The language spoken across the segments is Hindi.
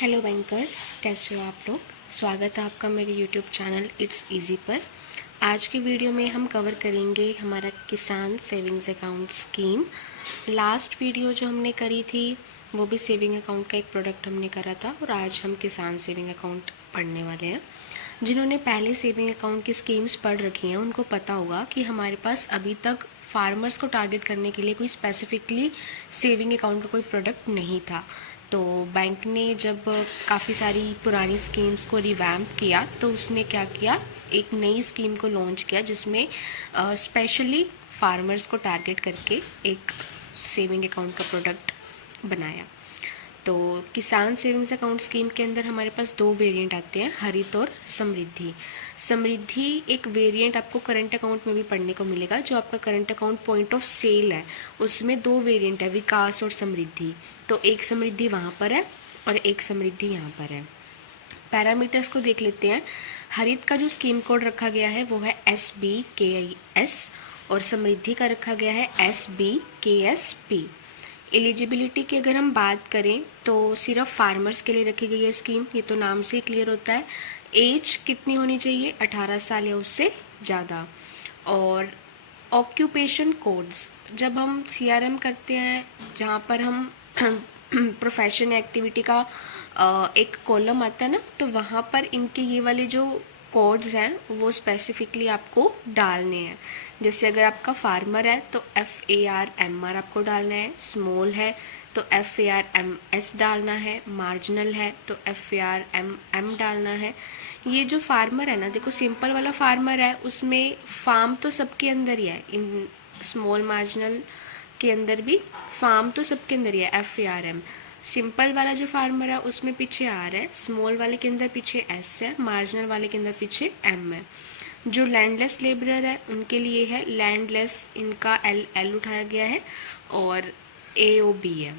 हेलो बैंकर्स, कैसे हो आप लोग। स्वागत है आपका मेरे यूट्यूब चैनल इट्स इजी पर। आज की वीडियो में हम कवर करेंगे हमारा किसान savings account scheme. Last video जो हमने करी थी वो भी सेविंग अकाउंट का एक प्रोडक्ट हमने करा था, और आज हम किसान सेविंग अकाउंट पढ़ने वाले हैं। जिन्होंने पहले सेविंग अकाउंट की स्कीम्स पढ़ रखी हैं उनको पता होगा कि हमारे पास अभी तक फार्मर्स को टारगेट करने के लिए कोई स्पेसिफिकली सेविंग अकाउंट का कोई प्रोडक्ट नहीं था। तो बैंक ने जब काफ़ी सारी पुरानी स्कीम्स को रिवैम्प किया तो उसने क्या किया, एक नई स्कीम को लॉन्च किया जिसमें स्पेशली फार्मर्स को टारगेट करके एक सेविंग अकाउंट का प्रोडक्ट बनाया। तो किसान सेविंग्स अकाउंट स्कीम के अंदर हमारे पास दो वेरिएंट आते हैं, हरित और समृद्धि। समृद्धि एक वेरिएंट आपको करंट अकाउंट में भी पढ़ने को मिलेगा। जो आपका current account point of sale है उसमें दो वेरिएंट है, विकास और समृद्धि। तो एक समृद्धि वहाँ पर है और एक समृद्धि यहाँ पर है। पैरामीटर्स को देख लेते हैं। हरित का जो स्कीम कोड रखा गया है वो है SBKIS और समृद्धि का रखा गया है SBKSP। एलिजिबिलिटी की अगर हम बात करें तो सिर्फ फार्मर्स के लिए रखी गई है स्कीम, ये तो नाम से ही क्लियर होता है। एज कितनी होनी चाहिए, 18 साल या उससे ज़्यादा। और ऑक्यूपेशन कोड्स, जब हम CRM करते हैं जहाँ पर हम प्रोफेशन एक्टिविटी का एक कॉलम आता है ना, तो वहाँ पर इनके ये वाले जो कोड्स हैं वो स्पेसिफिकली आपको डालने हैं। जैसे अगर आपका फार्मर है तो FARMR आपको डालना है, स्मॉल है तो FARMS डालना है, मार्जिनल है तो FARMM डालना है। ये जो फार्मर है ना, देखो सिंपल वाला फार्मर है उसमें फार्म तो सबके अंदर ही है, इन स्मॉल मार्जिनल के अंदर भी फार्म तो सबके अंदर ही है FARM। सिंपल वाला जो फार्मर है उसमें पीछे R है, स्मॉल वाले के अंदर पीछे S है, मार्जिनल वाले के अंदर पीछे M है। जो लैंडलेस लेबरर है उनके लिए है लैंडलेस, इनका L उठाया गया है और AOB है।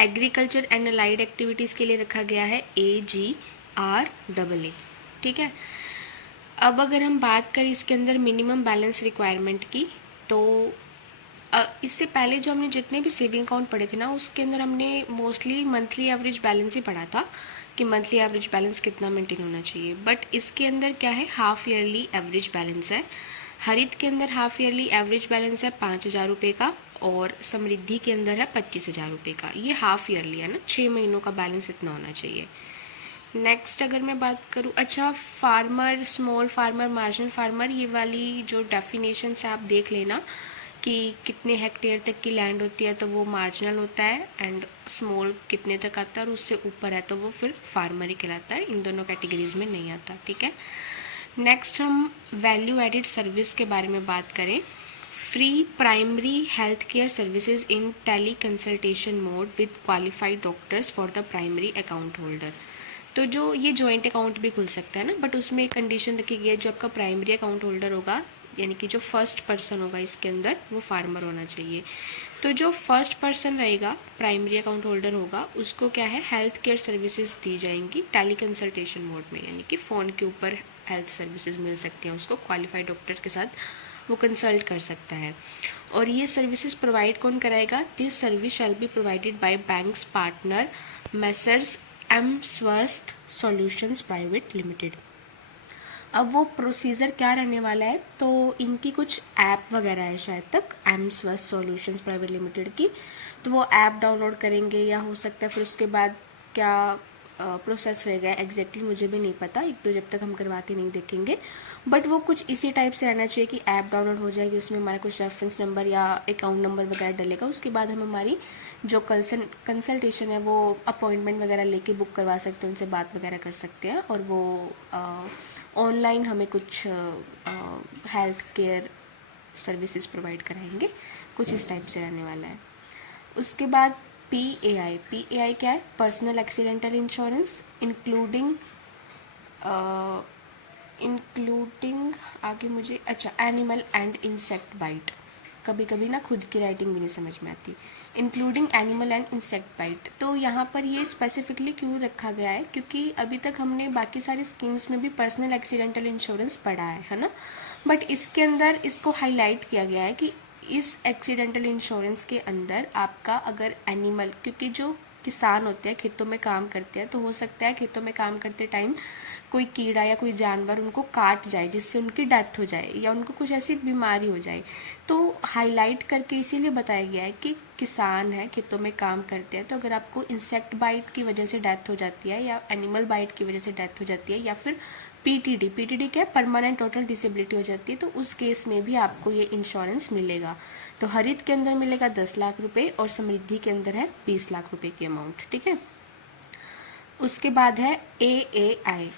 एग्रीकल्चर एंड अलाइड एक्टिविटीज़ के लिए रखा गया है AGRAA। ठीक है। अब अगर हम बात करें इसके अंदर मिनिमम बैलेंस रिक्वायरमेंट की, तो इससे पहले जो हमने जितने भी सेविंग अकाउंट पढ़े थे ना उसके अंदर हमने मोस्टली मंथली एवरेज बैलेंस ही पढ़ा था कि मंथली एवरेज बैलेंस कितना मेंटेन होना चाहिए। बट इसके अंदर क्या है, हाफ ईयरली एवरेज बैलेंस है। हरित के अंदर हाफ ईयरली एवरेज बैलेंस है 5,000 रुपये का और समृद्धि के अंदर है 25,000 रुपये का। ये हाफ ईयरली है ना, 6 महीनों का बैलेंस इतना होना चाहिए। नेक्स्ट अगर मैं बात करूँ, अच्छा farmer, small farmer, marginal farmer, ये वाली जो डेफिनेशन है आप देख लेना कि कितने हेक्टेयर तक की लैंड होती है तो वो मार्जिनल होता है, एंड स्मॉल कितने तक आता है और उससे ऊपर है तो वो फिर फार्मर ही कहलाता है, इन दोनों कैटेगरीज में नहीं आता। ठीक है। नेक्स्ट हम वैल्यू एडिड सर्विस के बारे में बात करें। Free primary health care services in teleconsultation mode with qualified doctors for the primary account holder. तो जो ये जॉइंट अकाउंट भी खुल सकता है ना, बट उसमें एक कंडीशन रखी गई है, जो आपका प्राइमरी अकाउंट होल्डर होगा यानी कि जो फर्स्ट पर्सन होगा इसके अंदर वो फार्मर होना चाहिए। तो जो फर्स्ट पर्सन रहेगा, प्राइमरी अकाउंट होल्डर होगा, उसको क्या है, हेल्थ केयर सर्विसेज दी जाएंगी टेली कंसल्टेशन मोड में, यानी कि फ़ोन के ऊपर हेल्थ सर्विसेज मिल सकती हैं उसको, क्वालिफाइड डॉक्टर के साथ वो कंसल्ट कर सकता है। और ये सर्विसेज प्रोवाइड कौन कराएगा, this service shall be provided by banks partner messrs M स्वस्थ सॉल्यूशंस प्राइवेट लिमिटेड। अब वो प्रोसीजर क्या रहने वाला है, तो इनकी कुछ ऐप वगैरह है शायद तक, M स्वस्थ सॉल्यूशंस प्राइवेट लिमिटेड की, तो वो ऐप डाउनलोड करेंगे या हो सकता है फिर उसके बाद क्या प्रोसेस रहेगा एग्जैक्टली मुझे भी नहीं पता, एक तो जब तक हम करवाते नहीं देखेंगे। बट वो कुछ इसी टाइप से रहना चाहिए कि ऐप डाउनलोड हो जाएगी, उसमें हमारा कुछ रेफरेंस नंबर या अकाउंट नंबर वगैरह डलेगा, उसके बाद हम हमारी जो कंसल्टेशन है वो अपॉइंटमेंट वगैरह लेके बुक करवा सकते हैं, उनसे बात वगैरह कर सकते हैं, और वो ऑनलाइन हमें कुछ हेल्थ केयर सर्विसेज प्रोवाइड कराएंगे, कुछ इस टाइप से रहने वाला है। उसके बाद PAI क्या है, पर्सनल एक्सीडेंटल इंश्योरेंस इंक्लूडिंग आगे मुझे, अच्छा एनिमल एंड इंसेक्ट बाइट, कभी कभी ना खुद की राइटिंग भी नहीं समझ में आती, including animal and insect bite. तो यहाँ पर ये स्पेसिफिकली क्यों रखा गया है, क्योंकि अभी तक हमने बाकी सारी स्कीम्स में भी पर्सनल एक्सीडेंटल इंश्योरेंस पढ़ा है ना, बट इसके अंदर इसको हाईलाइट किया गया है कि इस एक्सीडेंटल इंश्योरेंस के अंदर आपका अगर एनिमल, क्योंकि जो किसान होते हैं, खेतों में काम करते हैं, तो हो सकता है खेतों में काम करते टाइम कोई कीड़ा या कोई जानवर उनको काट जाए जिससे उनकी डेथ हो जाए या उनको कुछ ऐसी बीमारी हो जाए। तो हाईलाइट करके इसीलिए बताया गया है कि किसान है, खेतों में काम करते हैं, तो अगर आपको इंसेक्ट बाइट की वजह से डेथ हो जाती है या एनिमल बाइट की वजह से डेथ हो जाती है या फिर पीटीडी क्या है, परमानेंट टोटल डिसेबिलिटी हो जाती है, तो उस केस में भी आपको ये इंश्योरेंस मिलेगा। तो हरित के अंदर मिलेगा 10 लाख रुपए और समृद्धि के अंदर है 20 लाख रुपए की अमाउंट। ठीक है, उसके बाद है AAI।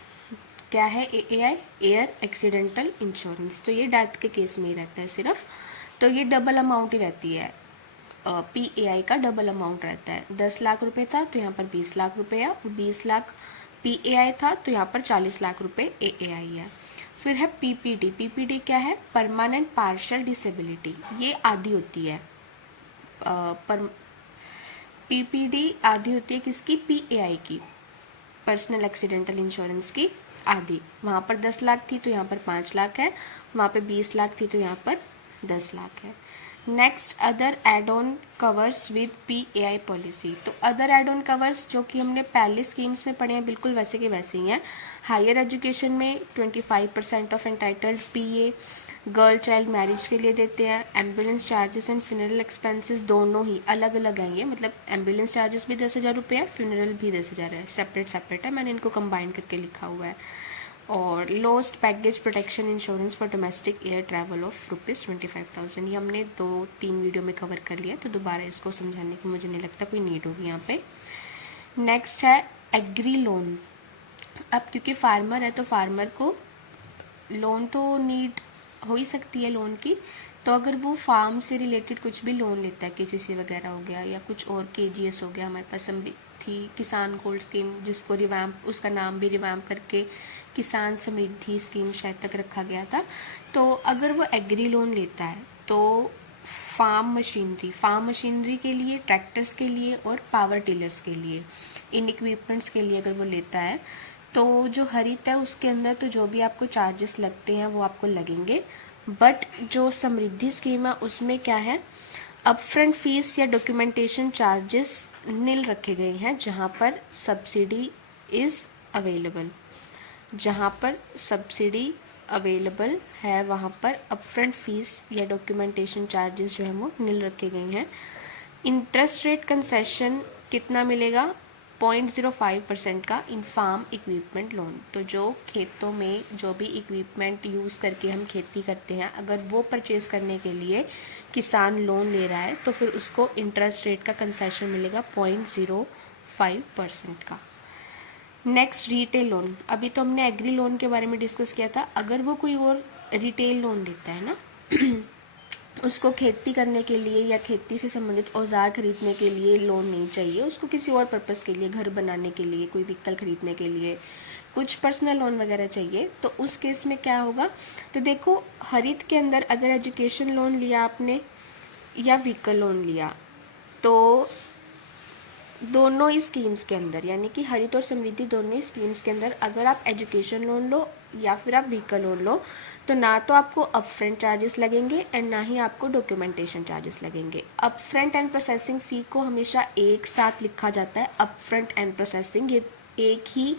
क्या है AAI? Air accidental insurance. तो ये डेथ के केस में ही रहता है सिर्फ, तो ये डबल अमाउंट ही रहती है। PAI का डबल अमाउंट रहता है। 10 लाख रुपए था तो यहाँ पर 20 लाख रुपए है, और 20 लाख PAI था तो यहाँ पर 40 लाख रुपए AAI है। फिर है PPD। PPD क्या है? Permanent partial disability. ये आधी होती है, PPD आधी होती है किसकी? PAI की, पर्सनल एक्सीडेंटल इंश्योरेंस की आधी। वहाँ पर 10 लाख थी तो यहाँ पर 5 लाख है, वहाँ पे 20 लाख थी तो यहाँ पर 10 लाख है। Next, other add on covers with PAI policy. तो अदर एड ऑन कवर्स जो कि हमने पहले स्कीम्स में पढ़े हैं बिल्कुल वैसे के वैसे ही हैं। हायर एजुकेशन में 25% of entitled PA, girl child marriage के लिए देते हैं। Ambulance charges and funeral expenses दोनों ही अलग अलग हैं ये, मतलब एम्बुलेंस चार्जेस भी 10,000 रुपये है, फ्यूनरल भी 10,000 है, सेपरेट है, मैंने इनको कंबाइन करके लिखा हुआ है। और lost baggage protection insurance for domestic air travel of ₹25,000। ये हमने 2-3 वीडियो में कवर कर लिया, तो दोबारा इसको समझाने की मुझे नहीं लगता कोई नीड होगी यहाँ पे। नेक्स्ट है एग्री लोन। अब क्योंकि फार्मर है तो फार्मर को लोन तो नीड हो ही सकती है लोन की, तो अगर वो फार्म से रिलेटेड कुछ भी लोन लेता है, KCC वगैरह हो गया या कुछ और KGS हो गया, हमारे पास समृद्धि किसान गोल्ड स्कीम, जिसको रिवैम्प, उसका नाम भी रिवैम्प करके किसान समृद्धि स्कीम शायद तक रखा गया था। तो अगर वो एग्री लोन लेता है तो फार्म मशीनरी के लिए, ट्रैक्टर्स के लिए और पावर टिलर्स के लिए, इन इक्विपमेंट्स के लिए अगर वो लेता है, तो जो हरित है उसके अंदर तो जो भी आपको चार्जेस लगते हैं वो आपको लगेंगे। बट जो समृद्धि स्कीम है उसमें क्या है, अपफ्रंट फीस या डॉक्यूमेंटेशन चार्जेस नील रखे गए हैं। जहाँ पर सब्सिडी इज़ अवेलेबल, जहाँ पर सब्सिडी अवेलेबल है वहाँ पर अपफ्रंट फीस या डॉक्यूमेंटेशन चार्जेस जो है वो नील रखे गए हैं। इंटरेस्ट रेट कंसेशन कितना मिलेगा? 0.05% का इन फार्म इक्विपमेंट लोन। तो जो खेतों में जो भी इक्विपमेंट यूज़ करके हम खेती करते हैं, अगर वो परचेज़ करने के लिए किसान लोन ले रहा है तो फिर उसको इंटरेस्ट रेट का कंसेशन मिलेगा 0.05% का। Next, retail loan. अभी तो हमने एग्री लोन के बारे में डिस्कस किया था। अगर वो कोई और रिटेल लोन देता है ना उसको खेती करने के लिए या खेती से संबंधित औजार खरीदने के लिए लोन नहीं चाहिए, उसको किसी और पर्पस के लिए, घर बनाने के लिए, कोई व्हीकल खरीदने के लिए, कुछ पर्सनल लोन वगैरह चाहिए, तो उस केस में क्या होगा? तो देखो, हरित के अंदर अगर एजुकेशन लोन लिया आपने या व्हीकल लोन लिया, तो दोनों ही स्कीम्स के अंदर, यानी कि हरित और समृद्धि दोनों ही स्कीम्स के अंदर, अगर आप एजुकेशन लोन लो या फिर आप व्हीकल लोन लो, तो ना तो आपको अपफ्रंट चार्जेस लगेंगे एंड ना ही आपको डॉक्यूमेंटेशन चार्जेस लगेंगे। अपफ्रंट एंड प्रोसेसिंग फ़ी को हमेशा एक साथ लिखा जाता है। अपफ्रंट एंड प्रोसेसिंग ये एक ही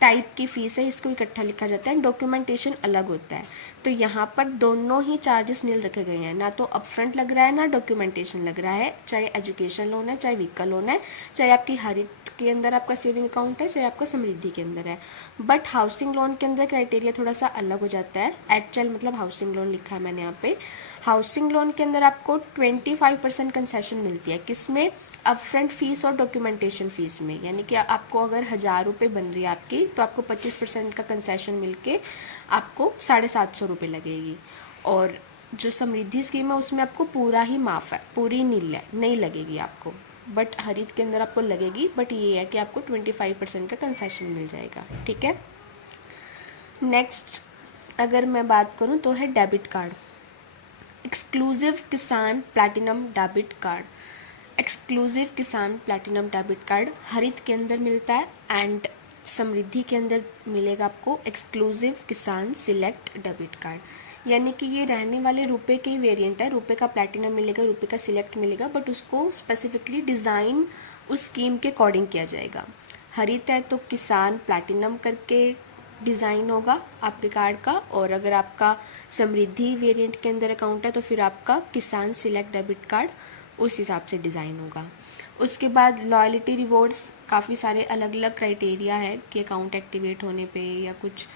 टाइप की फ़ीस है, इसको इकट्ठा लिखा जाता है। डॉक्यूमेंटेशन अलग होता है। तो यहाँ पर दोनों ही चार्जेस नील रखे गए हैं, ना तो अपफ्रंट लग रहा है ना डॉक्यूमेंटेशन लग रहा है, चाहे एजुकेशन लोन है, चाहे व्हीकल लोन है, चाहे आपकी हरित के अंदर आपका सेविंग अकाउंट है, चाहे आपका समृद्धि के अंदर है। बट हाउसिंग लोन के अंदर क्राइटेरिया थोड़ा सा अलग हो जाता है। एक्चुअल मतलब हाउसिंग लोन लिखा है मैंने यहाँ पे। हाउसिंग लोन के अंदर आपको 25% कंसेशन मिलती है, किसमें? अपफ्रंट फीस और डॉक्यूमेंटेशन फीस में। यानी कि आपको अगर 1,000 रुपये बन रही है आपकी, तो आपको 25% का कंसेशन मिलके आपको 750 रुपये लगेगी। और जो समृद्धि स्कीम है उसमें आपको पूरा ही माफ़ है, पूरी नहीं लगेगी आपको। बट हरित के अंदर आपको लगेगी, बट ये है कि आपको 25% का कंसेशन मिल जाएगा। ठीक है। नेक्स्ट अगर मैं बात करूँ तो है डेबिट कार्ड। एक्सक्लूसिव किसान प्लैटिनम डेबिट कार्ड। एक्सक्लूसिव किसान प्लैटिनम डेबिट कार्ड हरित के अंदर मिलता है एंड समृद्धि के अंदर मिलेगा आपको एक्सक्लूसिव किसान सिलेक्ट डेबिट कार्ड। यानी कि ये रहने वाले रुपए के ही वेरिएंट है। रुपए का प्लैटिनम मिलेगा, रुपए का सिलेक्ट मिलेगा, बट उसको स्पेसिफिकली डिज़ाइन उस स्कीम के अकॉर्डिंग किया जाएगा। हरित है तो किसान प्लैटिनम करके डिज़ाइन होगा आपके कार्ड का, और अगर आपका समृद्धि वेरिएंट के अंदर अकाउंट है तो फिर आपका किसान सिलेक्ट डेबिट कार्ड उस हिसाब से डिज़ाइन होगा। उसके बाद लॉयल्टी रिवॉर्ड्स, काफ़ी सारे अलग अलग क्राइटेरिया है कि अकाउंट एक्टिवेट होने पे या कुछ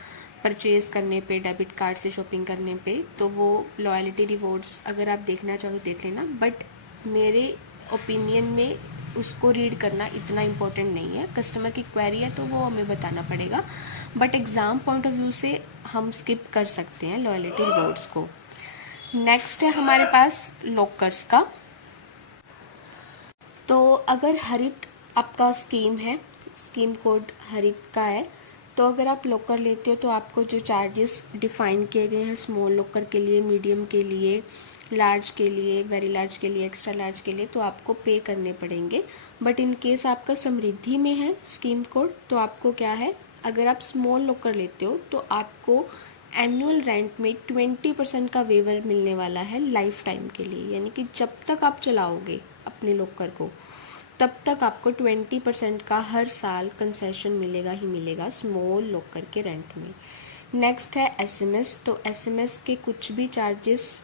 परचेज़ करने पे, डेबिट कार्ड से शॉपिंग करने पे, तो वो लॉयल्टी रिवॉर्ड्स अगर आप देखना चाहो तो देख लेना, बट मेरे ओपिनियन में उसको रीड करना इतना इम्पोर्टेंट नहीं है। कस्टमर की क्वेरी है तो वो हमें बताना पड़ेगा, but exam point of view से हम स्किप कर सकते हैं लॉयल्टी रिवॉर्ड्स को। नेक्स्ट है हमारे पास लॉकर्स का। तो अगर हरित आपका स्कीम है, स्कीम कोड हरित का है, तो अगर आप लॉकर लेते हो तो आपको जो चार्जेस डिफाइन किए गए हैं स्मॉल लॉकर के लिए, मीडियम के लिए, लार्ज के लिए, वेरी लार्ज के लिए, एक्स्ट्रा लार्ज के लिए, तो आपको पे करने पड़ेंगे। बट इन केस आपका समृद्धि में है स्कीम कोड तो आपको क्या है, अगर आप स्मॉल लॉकर लेते हो तो आपको एनुअल रेंट में 20% का वेवर मिलने वाला है लाइफ टाइम के लिए, यानी कि जब तक आप चलाओगे अपने लॉकर को तब तक आपको 20% का हर साल कंसेशन मिलेगा ही मिलेगा स्मॉल लॉकर के रेंट में। नेक्स्ट है एसएमएस। तो एसएमएस के कुछ भी चार्जेस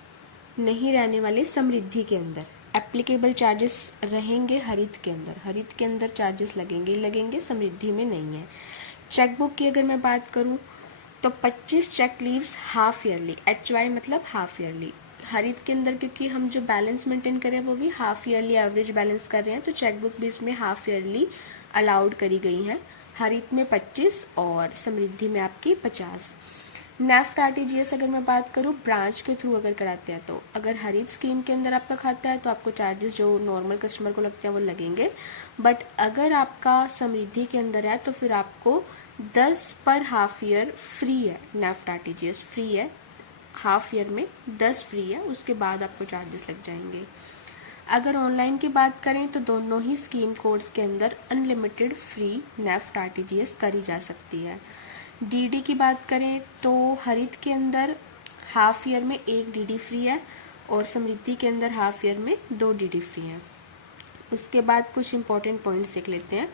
नहीं रहने वाले समृद्धि के अंदर, एप्लीकेबल चार्जेस रहेंगे हरित के अंदर। हरित के अंदर चार्जेस लगेंगे, समृद्धि में नहीं है। चेकबुक की अगर मैं बात करूं तो 25 cheque leaves half yearly, HY मतलब हाफ ईयरली। हरित के अंदर क्योंकि हम जो बैलेंस मेंटेन कर रहे हैं वो भी हाफ ईयरली एवरेज बैलेंस कर रहे हैं, तो चेकबुक भी इसमें हाफ ईयरली अलाउड करी गई है। हरित में 25 और समृद्धि में आपकी 50। नेफ्ट RTGS अगर मैं बात करूँ ब्रांच के थ्रू अगर कराते हैं तो अगर हरित स्कीम के अंदर आपका खाता है तो आपको चार्जेस जो नॉर्मल कस्टमर को लगते हैं वो लगेंगे, बट अगर आपका समृद्धि के अंदर है तो फिर आपको 10 पर हाफ ईयर फ्री है। नेफ्ट RTGS फ्री है, हाफ ईयर में 10 फ्री है, उसके बाद आपको चार्जेस लग जाएंगे। अगर ऑनलाइन की बात करें तो दोनों ही स्कीम कोड्स के अंदर अनलिमिटेड फ्री नेफ्ट RTGS करी जा सकती है। DD की बात करें तो हरित के अंदर हाफ ईयर में 1 DD फ्री है और समृद्धि के अंदर हाफ ईयर में 2 DD फ्री हैं। उसके बाद कुछ इंपॉर्टेंट पॉइंट्स देख लेते हैं।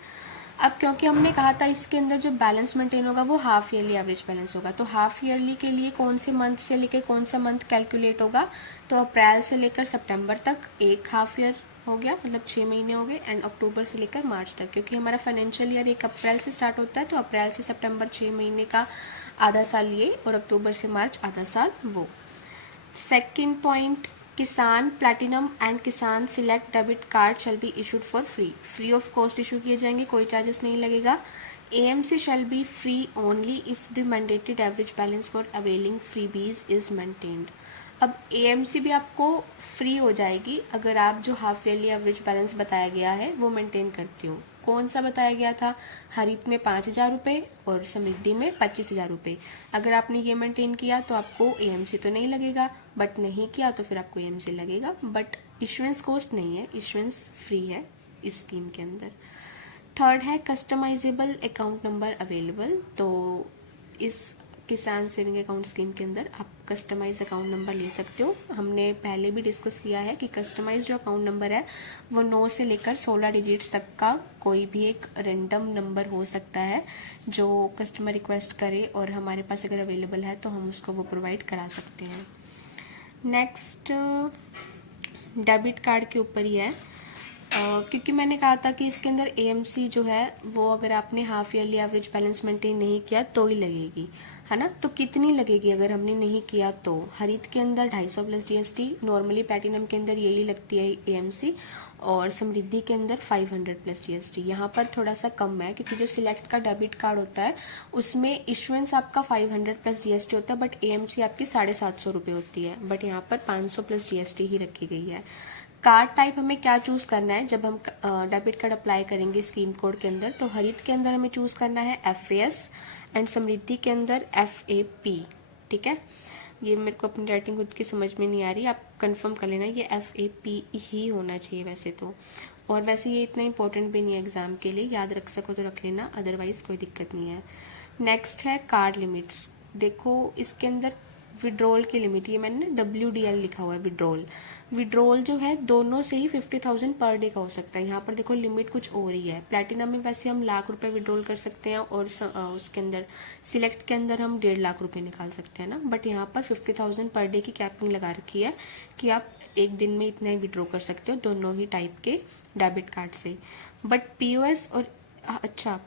अब क्योंकि हमने कहा था इसके अंदर जो बैलेंस मेंटेन होगा वो हाफ ईयरली एवरेज बैलेंस होगा, तो हाफ ईयरली के लिए कौन से मंथ से लेकर कौन सा मंथ कैलकुलेट होगा, तो अप्रैल से लेकर सितंबर तक एक हाफ ईयर हो गया, मतलब 6 महीने हो गए, एंड अक्टूबर से लेकर मार्च तक, क्योंकि हमारा फाइनेंशियल ईयर 1 अप्रैल से स्टार्ट होता है, तो अप्रैल से सितंबर 6 महीने का आधा साल ये, और अक्टूबर से मार्च आधा साल वो। सेकेंड पॉइंट, किसान प्लैटिनम एंड किसान select debit card shall be issued for free of cost issue किए जाएंगे, कोई चार्जेस नहीं लगेगा। AMC shall be free only if the mandated average balance for availing freebies is maintained. अब AMC भी आपको फ्री हो जाएगी अगर आप जो हाफ ईयरली एवरेज बैलेंस बताया गया है वो मेंटेन करते हो। कौन सा बताया गया था, हरित में 5,000 रुपये और समृद्धि में 25,000 रुपये। अगर आपने ये मेंटेन किया तो आपको AMC तो नहीं लगेगा, बट नहीं किया तो फिर आपको AMC लगेगा, बट इशुएंस कॉस्ट नहीं है, इशुएंस फ्री है इस स्कीम के अंदर। थर्ड है कस्टमाइजेबल अकाउंट नंबर अवेलेबल। तो इस किसान सेविंग अकाउंट स्कीम के अंदर आप कस्टमाइज अकाउंट नंबर ले सकते हो। हमने पहले भी डिस्कस किया है कि कस्टमाइज जो अकाउंट नंबर है वो 9 से लेकर 16 डिजिट्स तक का कोई भी एक रैंडम नंबर हो सकता है जो कस्टमर रिक्वेस्ट करे, और हमारे पास अगर अवेलेबल है तो हम उसको वो प्रोवाइड करा सकते हैं। नेक्स्ट डेबिट कार्ड के ऊपर ही है, क्योंकि मैंने कहा था कि इसके अंदर AMC जो है वो अगर आपने half yearly average balance maintain नहीं किया तो ही लगेगी, है ना। तो कितनी लगेगी अगर हमने नहीं किया तो, हरित के अंदर 250 प्लस GST, नॉर्मली प्लैटिनम के अंदर यही लगती है AMC, और समृद्धि के अंदर 500 प्लस GST। यहाँ पर थोड़ा सा कम है क्योंकि जो सिलेक्ट का डेबिट कार्ड होता है उसमें इशुएंस आपका 500 प्लस GST होता है, बट AMC आपकी 750 रुपये होती है, बट यहाँ पर 500 प्लस GST ही रखी गई है। कार्ड टाइप हमें क्या चूज करना है जब हम डेबिट कार्ड अप्लाई करेंगे स्कीम कोड के अंदर, तो हरित के अंदर हमें चूज करना है FAS एंड समृद्धि के अंदर FAP। ठीक है, ये मेरे को अपनी राइटिंग खुद की समझ में नहीं आ रही, आप कंफर्म कर लेना, ये FAP ही होना चाहिए वैसे तो, और वैसे ये इतना इंपॉर्टेंट भी नहीं है एग्जाम के लिए, याद रख सको तो रख लेना, अदरवाइज कोई दिक्कत नहीं है। नेक्स्ट है कार्ड लिमिट्स। देखो इसके अंदर विड्रॉल की लिमिट, ये मैंने WDL लिखा हुआ है विड्रॉल जो है दोनों से ही 50,000 पर डे का हो सकता है। यहाँ पर देखो लिमिट कुछ और ही है। प्लैटिनम में वैसे हम ₹1,00,000 विड्रॉल कर सकते हैं और उसके अंदर सिलेक्ट के अंदर हम ₹1.5 लाख निकाल सकते हैं ना, बट यहाँ पर 50,000 पर डे की कैपिंग लगा रखी है कि आप एक दिन में इतना ही विड्रॉ कर सकते हो दोनों ही टाइप के डेबिट कार्ड से। बट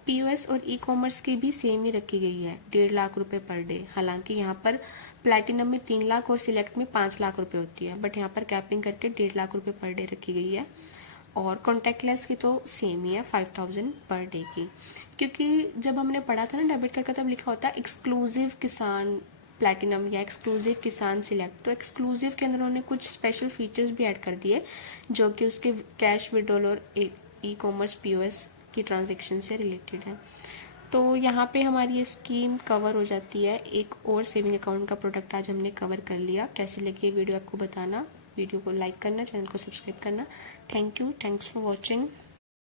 POS और ई-कॉमर्स की भी सेम ही रखी गई है, ₹1.5 लाख पर डे। हालांकि यहाँ पर प्लैटिनम में 3 लाख और सिलेक्ट में 5 लाख रुपए होती है, बट यहाँ पर कैपिंग करके ₹1.5 लाख पर डे रखी गई है। और कॉन्टैक्टलेस की तो सेम ही है 5,000 पर डे की, क्योंकि जब हमने पढ़ा था ना डेबिट कार्ड का तब लिखा होता है एक्सक्लूसिव किसान प्लैटिनम या एक्सक्लूसिव किसान सिलेक्ट। तो एक्सक्लूसिव के अंदर उन्होंने कुछ स्पेशल फीचर्स भी ऐड कर दिए जो कि उसके कैश विड्रॉल और ई-कॉमर्स POS की ट्रांजेक्शन से रिलेटेड है। तो यहाँ पे हमारी ये स्कीम कवर हो जाती है। एक और सेविंग अकाउंट का प्रोडक्ट आज हमने कवर कर लिया। कैसी लगी ये वीडियो आपको बताना, वीडियो को लाइक करना, चैनल को सब्सक्राइब करना। Thank you, thanks for watching.